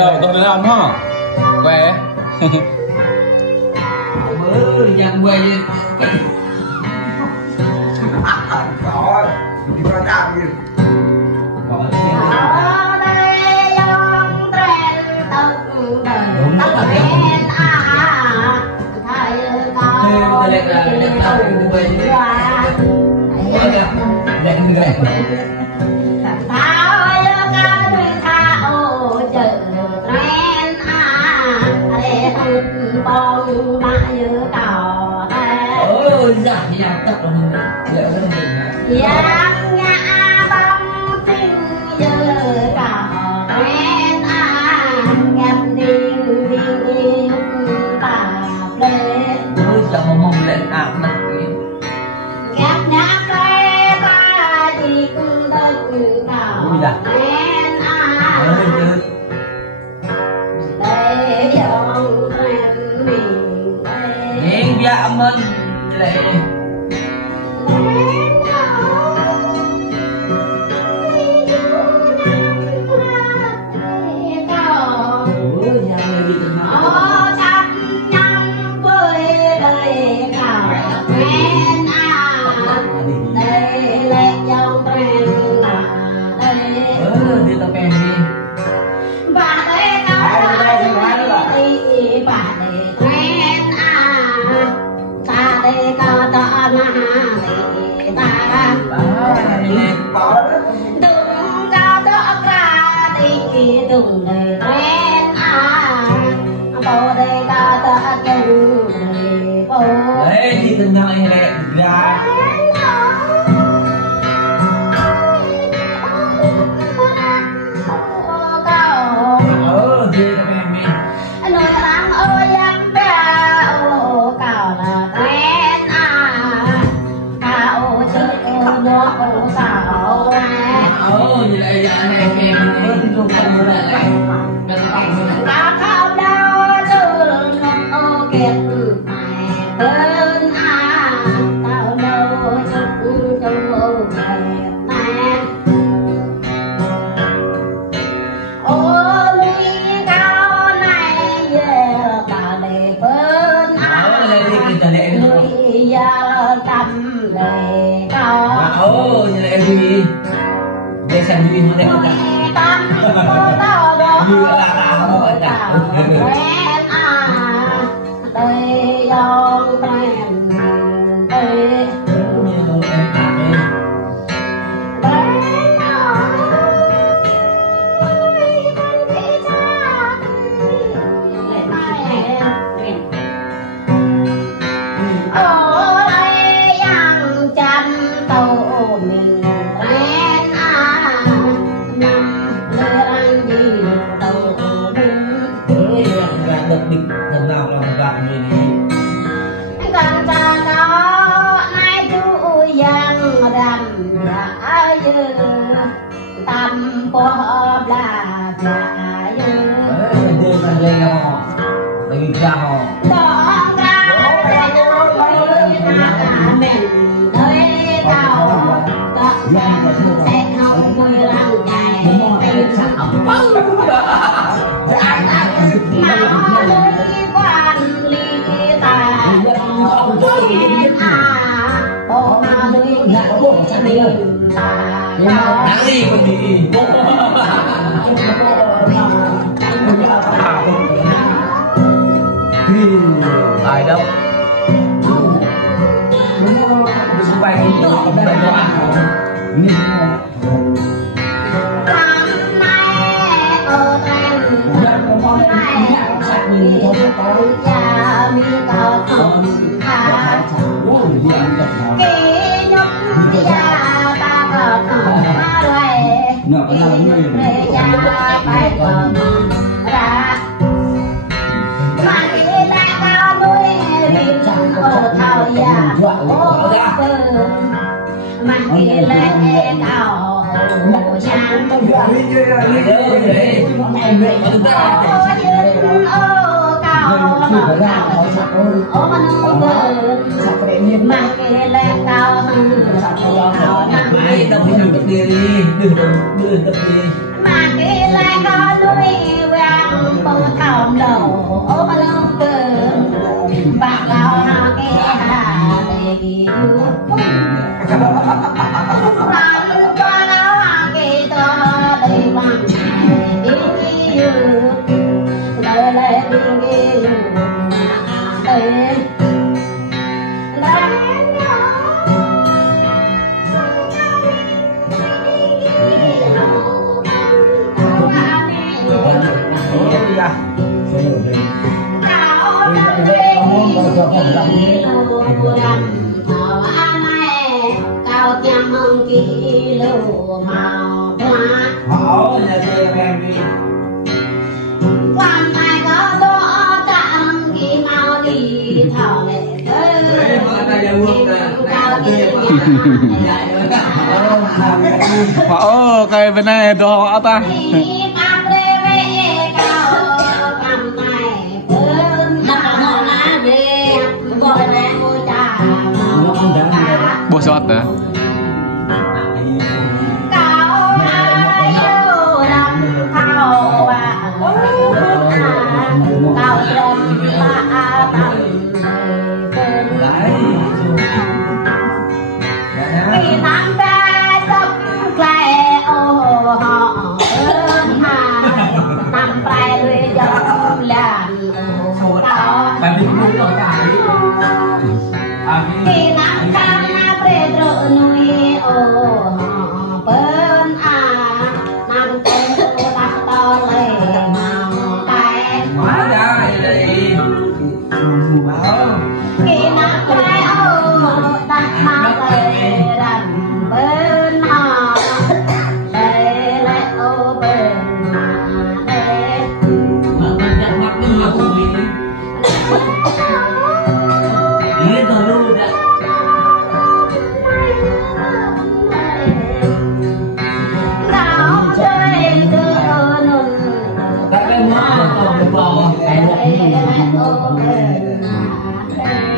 đâu tôi đến ông hả về bữa dàn quay rồi đi qua đàm gì bông bạc như cỏ ôi dạ dạ tập rồi dạ ngã bông tinh như cỏ quen gặp điên điên đi bà lên ôi dạ mà mong lên mặt gặp nhạc lê ta đi cùng đất cỏ quen để dòng quen mình nghe dạ mình lại đi tao bèn đi bà đây ta đây có ta na để ta đừng cao đó ra đi đừng để quen bố đây ta ta đừng để bố đấy đi từng ngày này ra như vậy anh em vẫn không cần lại ta không đâu chứ không kiệt hơn tao đâu chúc chung này ôi núi cao này về cả lệ hơn núi giờ tâm lệ cao ôi như vậy đi để xem duy nó đẹp cả như là mọi cả quen đây dòng quen đây như em cả đấy lần nào là một bạn người đi con cha nó nay chú giang rằm đã dư tâm của là đã dư đưa ra lên họ lấy ra họ con ra mình tới cao con sẽ không vui lắm ngày đáng đi còn gì ai đâu xung quanh nó không phải đồ ăn mà cái lại có nuôi vàng đời lại đi đời cao tiếng mong kỹ lô màu hoa Họ là chơi em đi. quan tài có đỏ cạn kỳ màu đi thảo lệ Họ cái bên này đồ họ ta. Bố sót đó. Hãy subscribe cho kênh Ghiền Mì Gõ để không bỏ lỡ những video hấp dẫn.